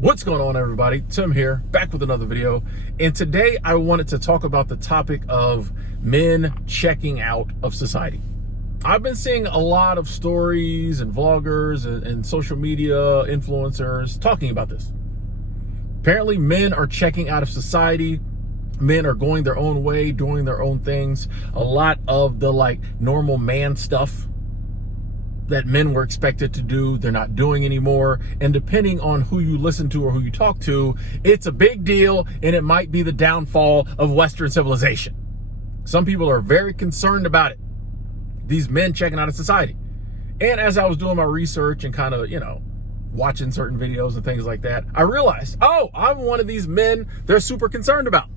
What's going on, everybody? Tim here, back with another video. And today I wanted to talk about the topic of men checking out of society. I've been seeing a lot of stories and vloggers and social media influencers talking about this. Apparently men are checking out of society. Men are going their own way, doing their own things. A lot of the normal man stuff that men were expected to do, they're not doing anymore. And depending on who you listen to or who you talk to, it's a big deal and it might be the downfall of Western civilization. Some people are very concerned about it. These men checking out of society. And as I was doing my research and kind of, watching certain videos and things like that, I realized, I'm one of these men they're super concerned about.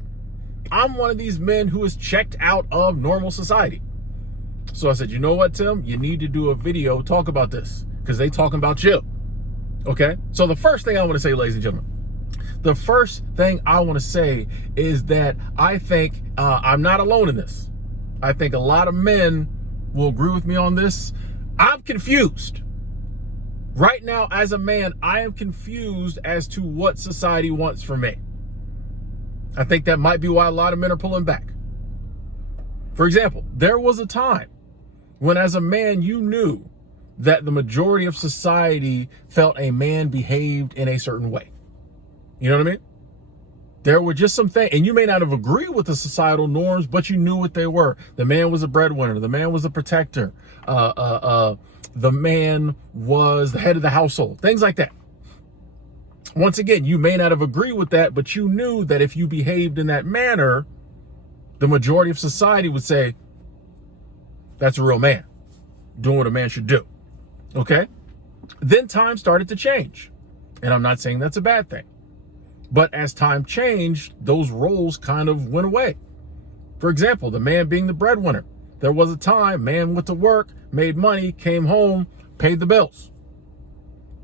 I'm one of these men who is checked out of normal society. So I said, you know what, Tim? You need to do a video, talk about this, because they talking about you. Okay? So the first thing I want to say, ladies and gentlemen, the first thing I want to say is that I think I'm not alone in this. I think a lot of men will agree with me on this. I'm confused. Right now, as a man, I am confused as to what society wants from me. I think that might be why a lot of men are pulling back. For example, there was a time when as a man, you knew that the majority of society felt a man behaved in a certain way. You know what I mean? There were just some things, and you may not have agreed with the societal norms, but you knew what they were. The man was a breadwinner. The man was a protector. The man was the head of the household. Things like that. Once again, you may not have agreed with that, but you knew that if you behaved in that manner, the majority of society would say, that's a real man, doing what a man should do. Okay? Then time started to change. And I'm not saying that's a bad thing. But as time changed, those roles kind of went away. For example, the man being the breadwinner. There was a time man went to work, made money, came home, paid the bills.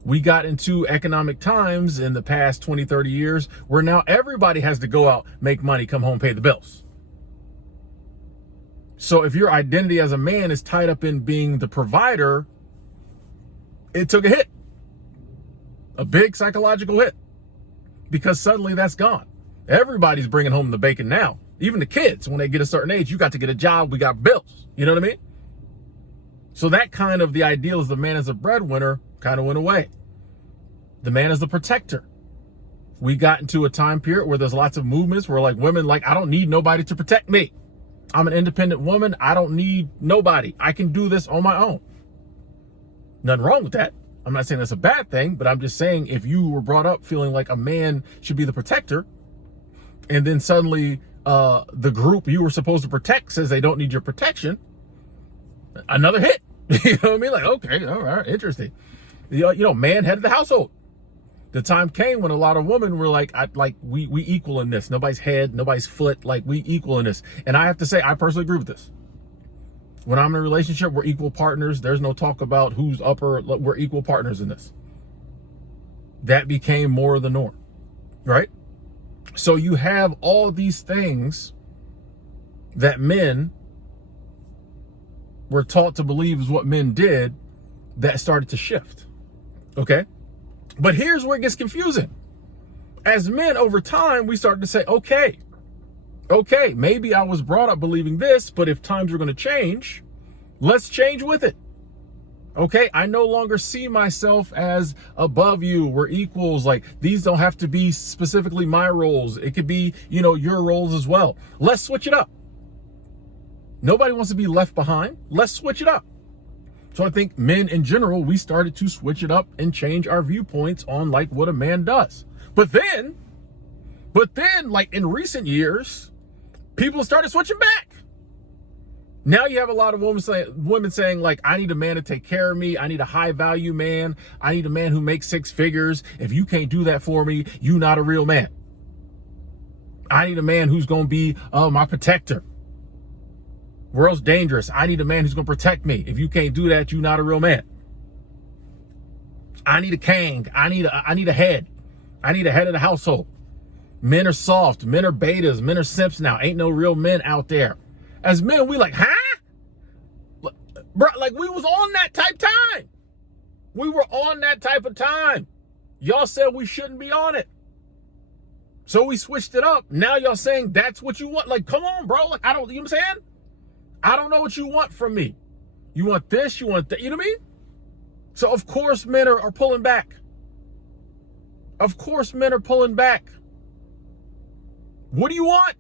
We got into economic times in the past 20, 30 years where now everybody has to go out, make money, come home, pay the bills. So if your identity as a man is tied up in being the provider, it took a hit, a big psychological hit, because suddenly that's gone. Everybody's bringing home the bacon now. Even the kids, when they get a certain age, you got to get a job, we got bills. You know what I mean? So that kind of the ideal as the man as a breadwinner kind of went away. The man as the protector. We got into a time period where there's lots of movements where women I don't need nobody to protect me. I'm an independent woman. I don't need nobody. I can do this on my own. Nothing wrong with that. I'm not saying that's a bad thing, but I'm just saying if you were brought up feeling like a man should be the protector, and then suddenly the group you were supposed to protect says they don't need your protection, another hit. You know what I mean? Okay, all right, interesting. Man head of the household. The time came when a lot of women were we equal in this. Nobody's head, nobody's foot, we equal in this. And I have to say, I personally agree with this. When I'm in a relationship, we're equal partners. There's no talk about who's upper. We're equal partners in this. That became more of the norm, right? So you have all these things that men were taught to believe is what men did that started to shift, okay? But here's where it gets confusing. As men, over time, we start to say, okay, maybe I was brought up believing this, but if times are going to change, let's change with it. Okay, I no longer see myself as above you. We're equals. These don't have to be specifically my roles. It could be, your roles as well. Let's switch it up. Nobody wants to be left behind. Let's switch it up. So I think men in general, we started to switch it up and change our viewpoints on what a man does. But then in recent years, people started switching back. Now you have a lot of women saying I need a man to take care of me. I need a high value man. I need a man who makes 6 figures. If you can't do that for me, you're not a real man. I need a man who's going to be my protector. World's dangerous. I need a man who's going to protect me. If you can't do that, you're not a real man. I need a king. I need a head. I need a head of the household. Men are soft. Men are betas. Men are simps now. Ain't no real men out there. As men, we huh? Bro, we was on that type time. We were on that type of time. Y'all said we shouldn't be on it. So we switched it up. Now y'all saying that's what you want. Like, come on, bro. Like, you know what I'm saying? I don't know what you want from me. You want this, you want that, you know what I mean? So of course men are pulling back. Of course men are pulling back. What do you want?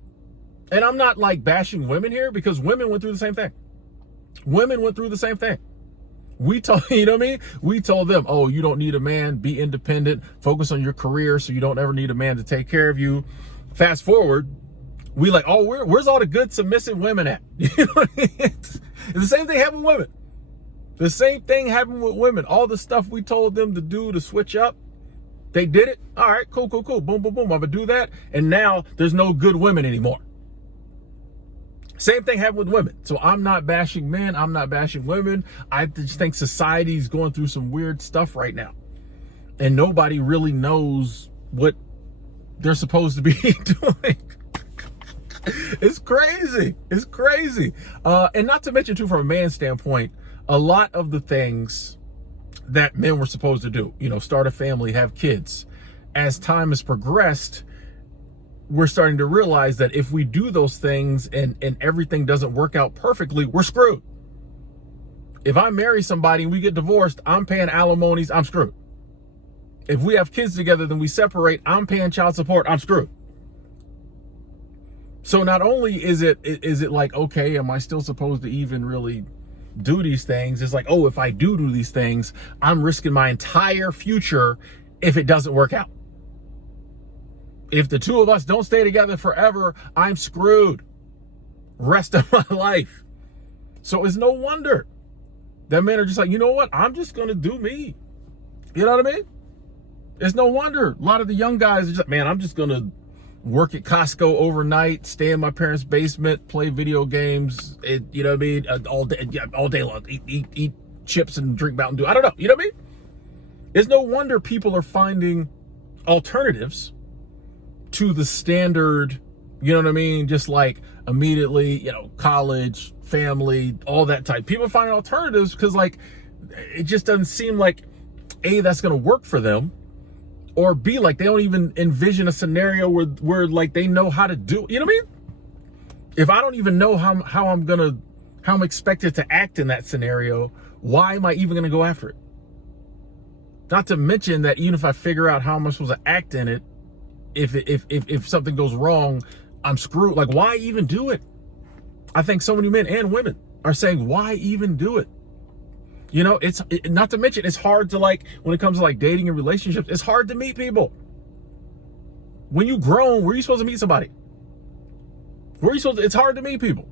And I'm not like bashing women here, because women went through the same thing. Women went through the same thing. We told, you know what I mean? We told them, oh, you don't need a man, be independent, focus on your career so you don't ever need a man to take care of you. Fast forward, we like, oh, where's all the good submissive women at? You know what I mean? It's the same thing happened with women. The same thing happened with women. All the stuff we told them to do to switch up, they did it. All right, cool. Boom, boom, boom. I'm gonna do that. And now there's no good women anymore. Same thing happened with women. So I'm not bashing men. I'm not bashing women. I just think society's going through some weird stuff right now. And nobody really knows what they're supposed to be doing. It's crazy. It's crazy. And not to mention, too, from a man's standpoint, a lot of the things that men were supposed to do, you know, start a family, have kids, as time has progressed, we're starting to realize that if we do those things and everything doesn't work out perfectly, we're screwed. If I marry somebody and we get divorced, I'm paying alimonies, I'm screwed. If we have kids together, then we separate, I'm paying child support, I'm screwed. So not only is it like, okay, am I still supposed to even really do these things? It's like, oh, if I do these things, I'm risking my entire future if it doesn't work out. If the two of us don't stay together forever, I'm screwed rest of my life. So it's no wonder that men are just like, you know what? I'm just going to do me. You know what I mean? It's no wonder a lot of the young guys are just like, man, I'm just going to work at Costco overnight, stay in my parents' basement, play video games, you know what I mean? All day long, eat chips and drink Mountain Dew. I don't know. You know what I mean? It's no wonder people are finding alternatives to the standard, you know what I mean? Just like immediately, you know, college, family, all that type. People find alternatives because like, it just doesn't seem like A, that's going to work for them, or B, like they don't even envision a scenario where like they know how to do, you know what I mean? If I don't even know how I'm expected to act in that scenario, why am I even going to go after it? Not to mention that even if I figure out how I'm supposed to act in it, if something goes wrong, I'm screwed. Like, why even do it? I think so many men and women are saying, why even do it? You know, not to mention, it's hard to, like, when it comes to like dating and relationships, it's hard to meet people. When you grown, where are you supposed to meet somebody? It's hard to meet people.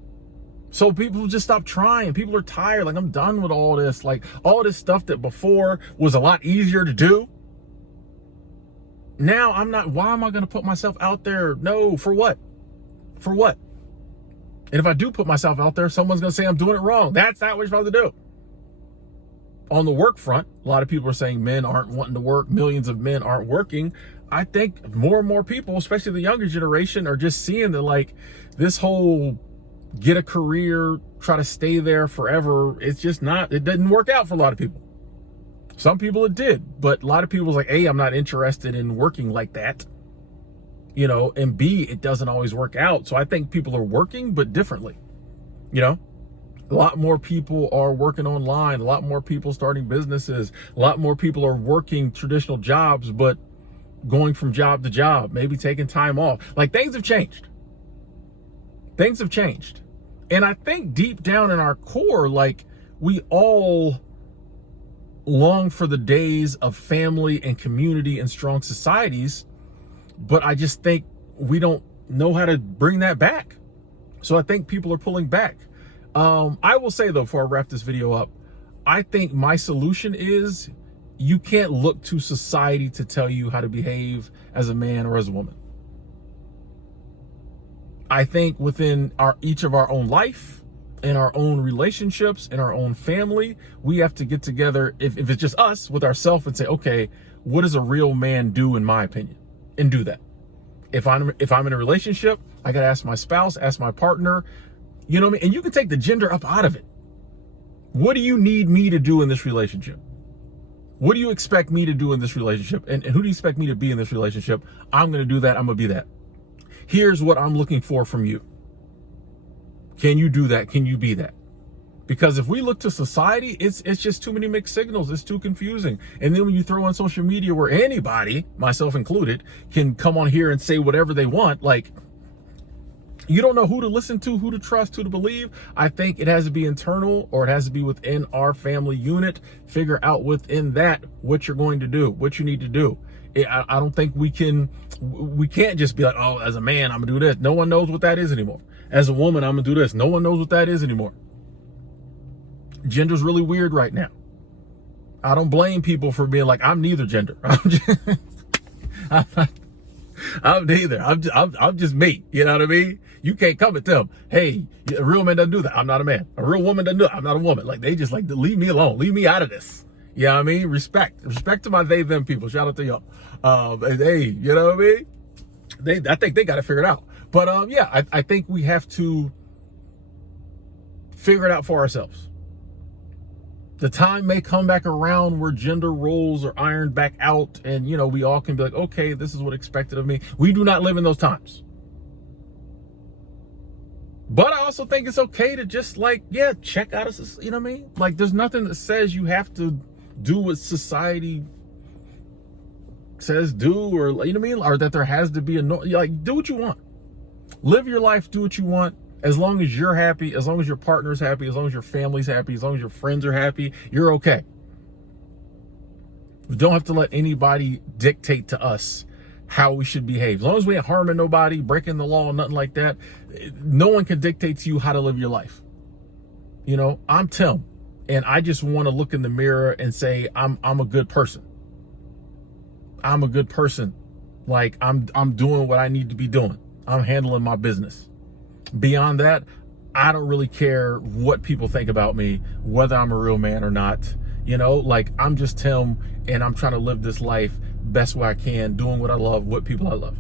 So people just stop trying. People are tired. Like, I'm done with all this. Like, all this stuff that before was a lot easier to do. Now I'm not, why am I going to put myself out there? No, for what? For what? And if I do put myself out there, someone's going to say I'm doing it wrong. That's not what you're supposed to do. On the work front, a lot of people are saying men aren't wanting to work. Millions of men aren't working. I think more and more people, especially the younger generation, are just seeing that like this whole get a career, try to stay there forever. It's just not, it didn't work out for a lot of people. Some people it did, but a lot of people was like, A, I'm not interested in working like that, you know, and B, it doesn't always work out. So I think people are working, but differently, you know, a lot more people are working online, a lot more people starting businesses, a lot more people are working traditional jobs, but going from job to job, maybe taking time off. Like, things have changed. Things have changed. And I think deep down in our core, like, we all long for the days of family and community and strong societies, but I just think we don't know how to bring that back. So I think people are pulling back. I will say though, before I wrap this video up, I think my solution is you can't look to society to tell you how to behave as a man or as a woman. I think within each of our own life, in our own relationships, in our own family, we have to get together, if it's just us, with ourselves and say, okay, what does a real man do in my opinion? And do that. If I'm in a relationship, I gotta ask my spouse, ask my partner, you know what I mean? And you can take the gender up out of it. What do you need me to do in this relationship? What do you expect me to do in this relationship? And who do you expect me to be in this relationship? I'm going to do that. I'm going to be that. Here's what I'm looking for from you. Can you do that? Can you be that? Because if we look to society, it's just too many mixed signals. It's too confusing. And then when you throw on social media where anybody, myself included, can come on here and say whatever they want, like, you don't know who to listen to, who to trust, who to believe. I think it has to be internal, or it has to be within our family unit. Figure out within that what you're going to do, what you need to do. I don't think we can't just be like, oh, as a man, I'm gonna do this. No one knows what that is anymore. As a woman, I'm gonna do this. No one knows what that is anymore. Gender's really weird right now. I don't blame people for being like, I'm neither gender. I'm neither. I'm just me. You know what I mean? You can't come and tell them, hey, a real man doesn't do that. I'm not a man. A real woman doesn't do that. I'm not a woman. Like, they just like to leave me alone. Leave me out of this. You know what I mean? Respect to my they, them people. Shout out to y'all. Hey, you know what I mean? I think they got it figured out. But yeah, I think we have to figure it out for ourselves. The time may come back around where gender roles are ironed back out, and, you know, we all can be like, okay, this is what expected of me. We do not live in those times. But I also think it's okay to just, like, yeah, check out, you know what I mean? Like, there's nothing that says you have to do what society says do, or, you know what I mean? Or that there has to be like, do what you want. Live your life, do what you want. As long as you're happy, as long as your partner's happy, as long as your family's happy, as long as your friends are happy, you're okay. We don't have to let anybody dictate to us how we should behave. As long as we ain't harming nobody, breaking the law, nothing like that, no one can dictate to you how to live your life. You know, I'm Tim, and I just want to look in the mirror and say, I'm a good person. I'm a good person. Like, I'm doing what I need to be doing. I'm handling my business. Beyond that, I don't really care what people think about me, whether I'm a real man or not. You know, like, I'm just Tim, and I'm trying to live this life best way I can, doing what I love, what people I love.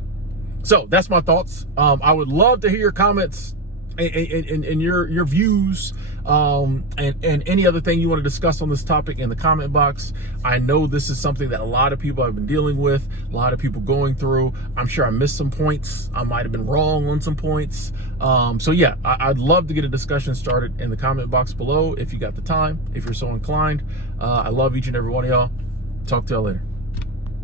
So that's my thoughts. I would love to hear your comments and your views, and any other thing you want to discuss on this topic in the comment box. I know this is something that a lot of people have been dealing with, a lot of people going through. I'm sure I missed some points. I might have been wrong on some points. So yeah, I'd love to get a discussion started in the comment box below if you got the time, if you're so inclined. I love each and every one of y'all. Talk to y'all later.